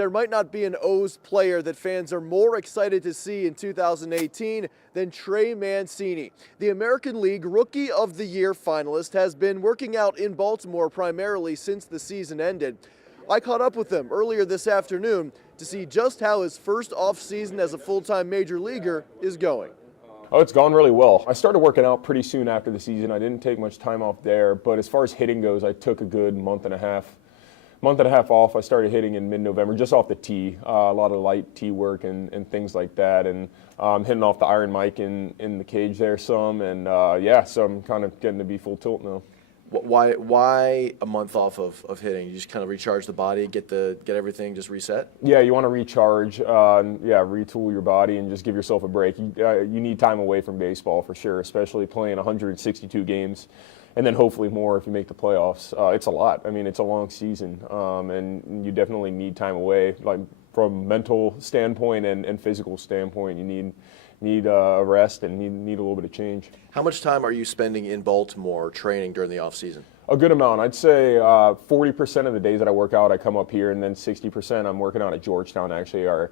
There might not be an O's player that fans are more excited to see in 2018 than Trey Mancini. The American League Rookie of the Year finalist has been working out in Baltimore primarily since the season ended. I caught up with him earlier this afternoon to see just how his first offseason as a full-time major leaguer is going. Oh, it's gone really well. I started working out pretty soon after the season. I didn't take much time off there, but as far as hitting goes, I took a good month and a half off. I started hitting in mid-November, just off the tee, a lot of light tee work and things like that, and hitting off the iron mic in the cage there some, and yeah, so I'm kind of getting to be full tilt now. Why a month off of hitting? You just kind of recharge the body, get everything just reset? Yeah, you want to recharge, retool your body and just give yourself a break. You need time away from baseball for sure, especially playing 162 games. And then hopefully more if you make the playoffs. It's a lot. I mean, it's a long season, and you definitely need time away. Like from mental standpoint and physical standpoint, you need a rest and need a little bit of change. How much time are you spending in Baltimore training during the off season? A good amount. I'd say 40% of the days that I work out, I come up here, and then 60% I'm working out at Georgetown. Actually, our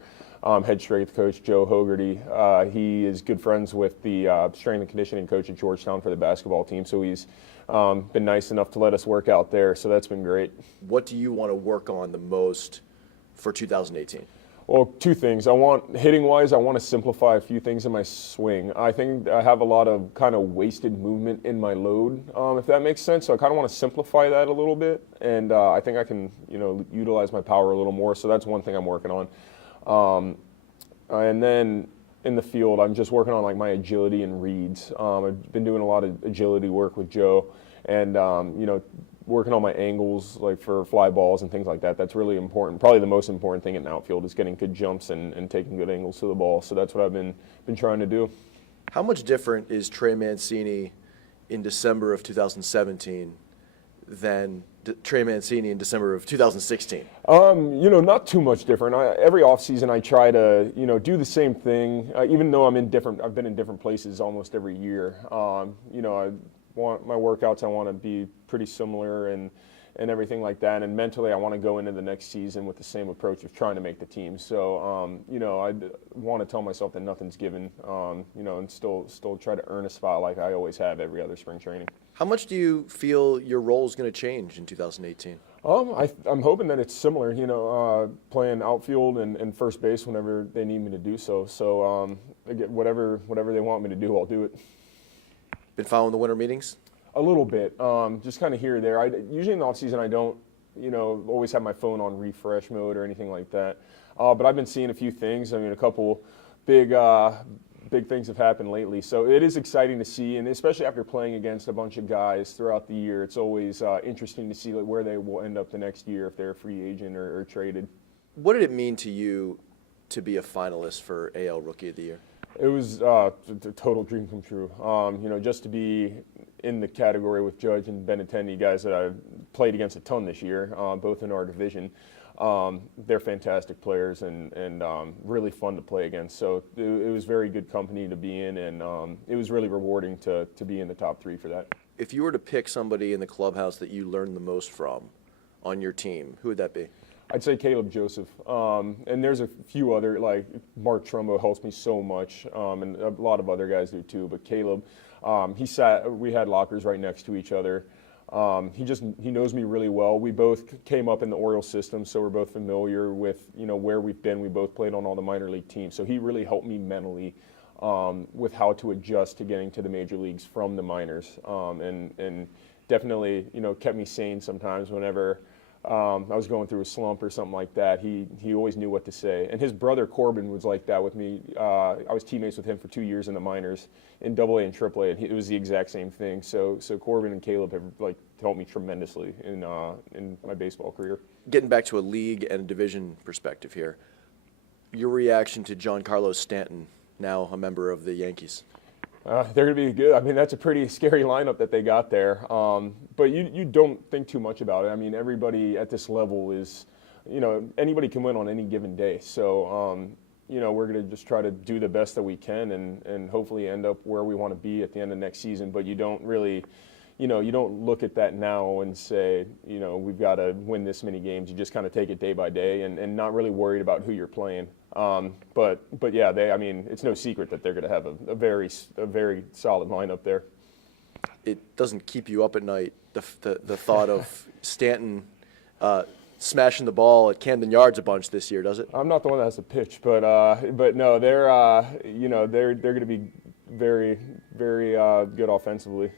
head strength coach, Joe Hogarty, he is good friends with the strength and conditioning coach at Georgetown for the basketball team, so he's been nice enough to let us work out there, so that's been great. What do you want to work on the most for 2018? Well, two things. Hitting-wise, I want to simplify a few things in my swing. I think I have a lot of kind of wasted movement in my load, if that makes sense. So I kind of want to simplify that a little bit, and I think I can, utilize my power a little more. So that's one thing I'm working on. And then in the field, I'm just working on like my agility and reads. I've been doing a lot of agility work with Joe, and working on my angles, like for fly balls and things like that. That's really important. Probably the most important thing in the outfield is getting good jumps and taking good angles to the ball. So that's what I've been trying to do. How much different is Trey Mancini in December of 2017 than Trey Mancini in December of 2016? Not too much different. Every offseason I try to, do the same thing, even though I've been in different places almost every year. I want my workouts, I want to be pretty similar and everything like that. And mentally, I want to go into the next season with the same approach of trying to make the team. So, I want to tell myself that nothing's given, and still try to earn a spot like I always have every other spring training. How much do you feel your role is going to change in 2018? I'm hoping that it's similar, playing outfield and first base whenever they need me to do so. So, whatever they want me to do, I'll do it. Been following the winter meetings? A little bit, just kind of here or there. Usually in the offseason, I don't, always have my phone on refresh mode or anything like that. But I've been seeing a few things. I mean, a couple big things have happened lately. So it is exciting to see, and especially after playing against a bunch of guys throughout the year, it's always interesting to see where they will end up the next year if they're a free agent or traded. What did it mean to you to be a finalist for AL Rookie of the Year? It was a total dream come true. Just to be in the category with Judge and Benintendi, guys that I've played against a ton this year, both in our division. They're fantastic players and really fun to play against. So it was very good company to be in, and it was really rewarding to be in the top three for that. If you were to pick somebody in the clubhouse that you learned the most from on your team, who would that be? I'd say Caleb Joseph, and there's a few other, like Mark Trumbo helps me so much, and a lot of other guys do too, but Caleb, we had lockers right next to each other. He knows me really well. We both came up in the Orioles system, so we're both familiar with, where we've been. We both played on all the minor league teams, so he really helped me mentally with how to adjust to getting to the major leagues from the minors, and definitely, kept me sane sometimes whenever I was going through a slump or something like that. He always knew what to say. And his brother Corbin was like that with me. I was teammates with him for 2 years in the minors, in AA and AAA, and it was the exact same thing. So Corbin and Caleb have helped me tremendously in my baseball career. Getting back to a league and division perspective here, your reaction to Giancarlo Stanton, now a member of the Yankees? They're going to be good. I mean, that's a pretty scary lineup that they got there. But you don't think too much about it. I mean, everybody at this level is, anybody can win on any given day. So, we're going to just try to do the best that we can and hopefully end up where we want to be at the end of next season. But you don't really, you don't look at that now and say, we've got to win this many games. You just kind of take it day by day and not really worried about who you're playing. But yeah, it's no secret that they're going to have a very solid lineup there. It doesn't keep you up at night, the thought of Stanton smashing the ball at Camden Yards a bunch this year, does it? I'm not the one that has to pitch, but no, they're going to be very, very good offensively.